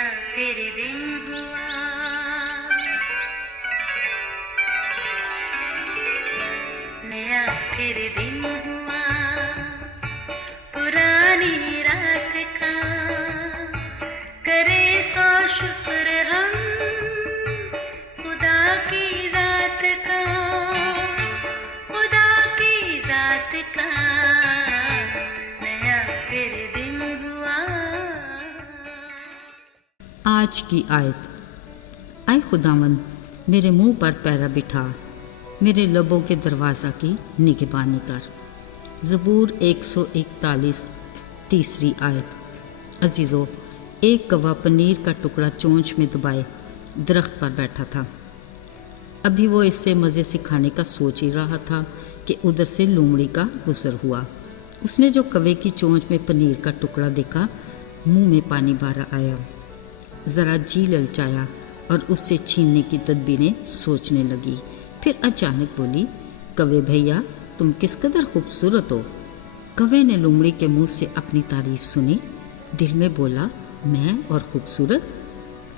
नया फिर दिन हुआ, नया फिर दिन हुआ, पुरानी रात का करे सो शुक्र हम खुदा की जात का, खुदा की जात का नया फिर दिन हुआ। आज की आयत। आए खुदावंद मेरे मुंह पर पैरा बिठा, मेरे लबों के दरवाज़ा की निगहबानी कर। ज़बूर 141 तीसरी आयत। अजीज़ों, एक कौवा पनीर का टुकड़ा चोंच में दबाए दरख्त पर बैठा था। अभी वो इससे मज़े से खाने का सोच ही रहा था कि उधर से लोमड़ी का गुजर हुआ। उसने जो कौवे की चोंच में पनीर का टुकड़ा देखा, मुंह में पानी भर आया। ज़रा जी ललचाया और उससे छीनने की तदबीरें सोचने लगी। फिर अचानक बोली, कौवे भैया, तुम किस कदर खूबसूरत हो। कौवे ने लोमड़ी के मुंह से अपनी तारीफ सुनी, दिल में बोला, मैं और खूबसूरत।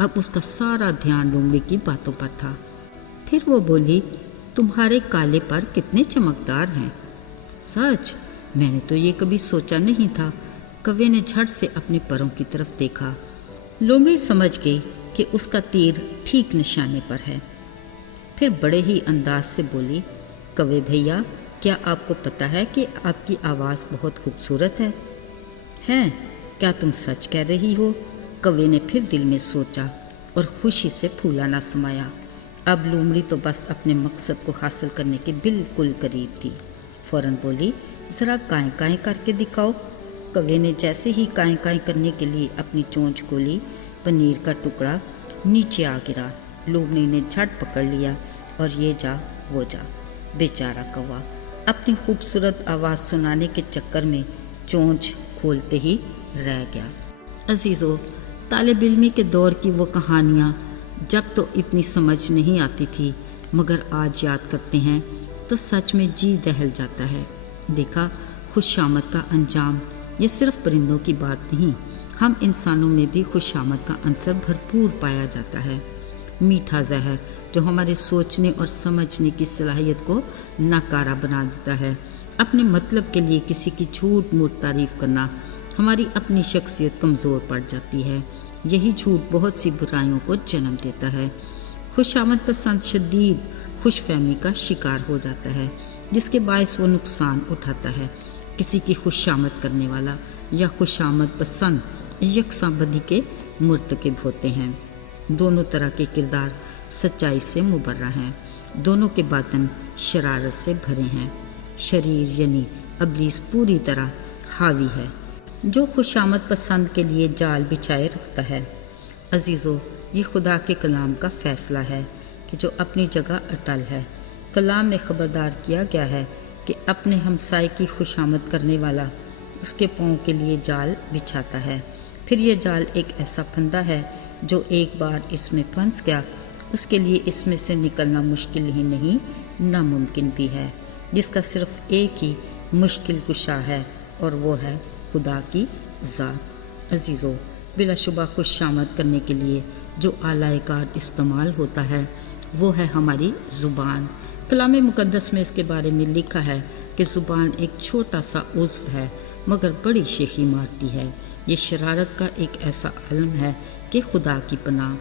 अब उसका सारा ध्यान लोमड़ी की बातों पर था। फिर वो बोली, तुम्हारे काले पर कितने चमकदार हैं। सच, मैंने तो ये कभी सोचा नहीं था। कौवे ने झट से अपने परों की तरफ देखा। लोमड़ी समझ गई कि उसका तीर ठीक निशाने पर है। फिर बड़े ही अंदाज से बोली, कौवे भैया, क्या आपको पता है कि आपकी आवाज़ बहुत खूबसूरत है? क्या तुम सच कह रही हो? कौवे ने फिर दिल में सोचा और खुशी से फूला ना समाया। अब लोमड़ी तो बस अपने मकसद को हासिल करने के बिल्कुल करीब थी। फ़ौरन बोली, ज़रा काएं काएं करके दिखाओ। कौवे ने जैसे ही काएं काएं करने के लिए अपनी चोंच खोली, पनीर का टुकड़ा नीचे आ गिरा। लोमड़ी ने झट पकड़ लिया और ये जा वो जा। बेचारा कौवा अपनी खूबसूरत आवाज़ सुनाने के चक्कर में चोंच खोलते ही रह गया। अजीज़ों, तालिब इल्मी के दौर की वो कहानियाँ जब तो इतनी समझ नहीं आती थी, मगर आज याद करते हैं तो सच में जी दहल जाता है। देखा, खुशामद का अंजाम ये सिर्फ परिंदों की बात नहीं, हम इंसानों में भी खुशामद का अंसर भरपूर पाया जाता है। मीठा जहर जो हमारे सोचने और समझने की सलाहियत को नाकारा बना देता है। अपने मतलब के लिए किसी की झूठ मूठ तारीफ़ करना, हमारी अपनी शख्सियत कमज़ोर पड़ जाती है। यही झूठ बहुत सी बुराइयों को जन्म देता है। खुशामद पसंद शदीद खुशफहमी का शिकार हो जाता है, जिसके बायस वो नुकसान उठाता है। किसी की खुशामद करने वाला या खुशामद पसंद यकसा बदी के मुर्तकिब होते हैं। दोनों तरह के किरदार सच्चाई से मुबर्रा हैं। दोनों के बातन शरारत से भरे हैं। शरीर यानी अबलीस पूरी तरह हावी है, जो खुशामद पसंद के लिए जाल बिछाए रखता है। अजीज़ों, ये खुदा के कलाम का फ़ैसला है कि जो अपनी जगह अटल है। कलाम में ख़बरदार किया गया है कि अपने हमसाए की खुशामद करने वाला उसके पाँव के लिए जाल बिछाता है। फिर ये जाल एक ऐसा फंदा है जो एक बार इसमें फंस गया, उसके लिए इसमें से निकलना मुश्किल ही नहीं, नामुमकिन भी है, जिसका सिर्फ एक ही मुश्किल कुशा है और वो है खुदा की ज़ात। अजीज़ों, बिलाशुबा खुशामद करने के लिए जो आलाए कार इस्तेमाल होता है वो है हमारी ज़ुबान। कलाम मुक़द्दस में इसके बारे में लिखा है कि ज़ुबान एक छोटा सा उज़्व है मगर बड़ी शेखी मारती है। ये शरारत का एक ऐसा आलम है कि खुदा की पनाह।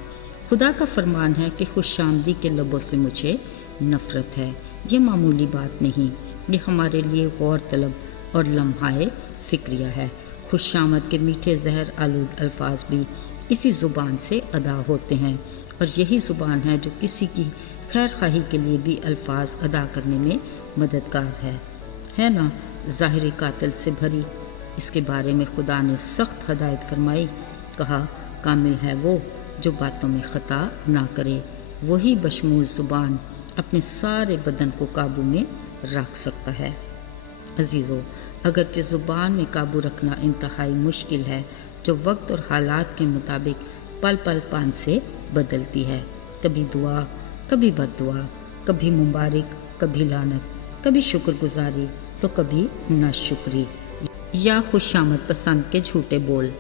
खुदा का फरमान है कि खुशामदी के लबों से मुझे नफ़रत है। ये मामूली बात नहीं, ये हमारे लिए गौर तलब और लम्हाए फ़िक्रिया है। खुशामद के मीठे जहर आलूद अल्फाज भी इसी ज़ुबान से अदा होते हैं, और यही ज़ुबान है जो किसी की खैर खाही के लिए भी अल्फाज अदा करने में मददगार है ना। ज़ाहिरी कातिल से भरी, इसके बारे में खुदा ने सख्त हदायत फरमाई। कहा, कामिल है वो जो बातों में ख़ता ना करे। वही बशमूल ज़ुबान अपने सारे बदन को काबू में रख सकता है। अजीज़ों, अगरचे ज़ुबान में काबू रखना इंतहाई मुश्किल है, जो वक्त और हालात के मुताबिक पल पल पान से बदलती है। कभी दुआ, कभी बद्दुआ, कभी मुबारक, कभी लानत, कभी शुक्रगुजारी तो कभी नाशुक्री या खुशामद पसंद के झूठे बोल।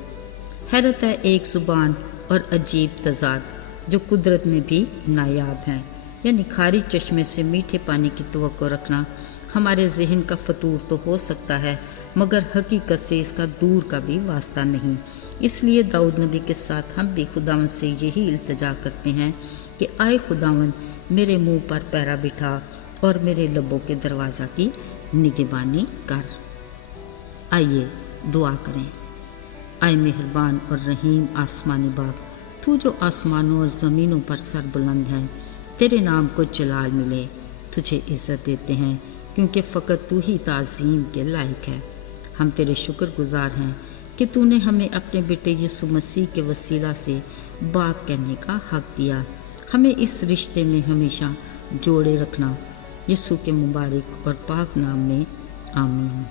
हैरत है, एक ज़ुबान اور عجیب تضاد جو قدرت میں بھی نایاب ہیں، یعنی کھاری چشمے سے میٹھے پانی کی توقع رکھنا ہمارے ذہن کا فطور تو ہو سکتا ہے، مگر حقیقت سے اس کا دور کا بھی واسطہ نہیں۔ اس لیے داؤد نبی کے ساتھ ہم بھی خداوند سے یہی التجا کرتے ہیں کہ آئے خداوند میرے منہ پر پیرا بٹھا اور میرے لبوں کے دروازہ کی نگہبانی کر۔ آئیے دعا کریں۔ آئے مہربان اور رحیم آسمانی باپ، تو جو آسمانوں اور زمینوں پر سر بلند ہے، تیرے نام کو جلال ملے، تجھے عزت دیتے ہیں کیونکہ فقط تو ہی تعظیم کے لائق ہے۔ ہم تیرے شکر گزار ہیں کہ تو نے ہمیں اپنے بیٹے یسوع مسیح کے وسیلہ سے باپ کہنے کا حق دیا۔ ہمیں اس رشتے میں ہمیشہ جوڑے رکھنا، یسوع کے مبارک اور پاک نام میں آمین۔